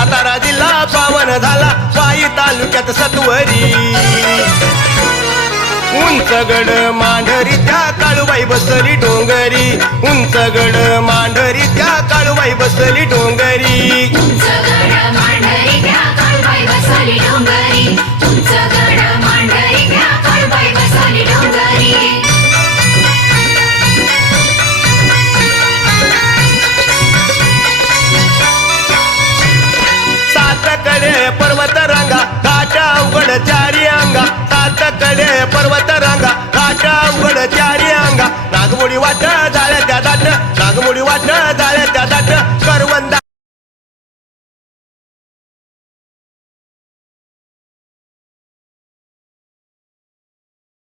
सातारा जिल्हा पावन झाला वाई तालुक्यात सत्वरी उंचगड मांढरी त्या काळूबाई बसली डोंगरी उंचगड मांढरी त्या काळूबाई बसली डोंगरी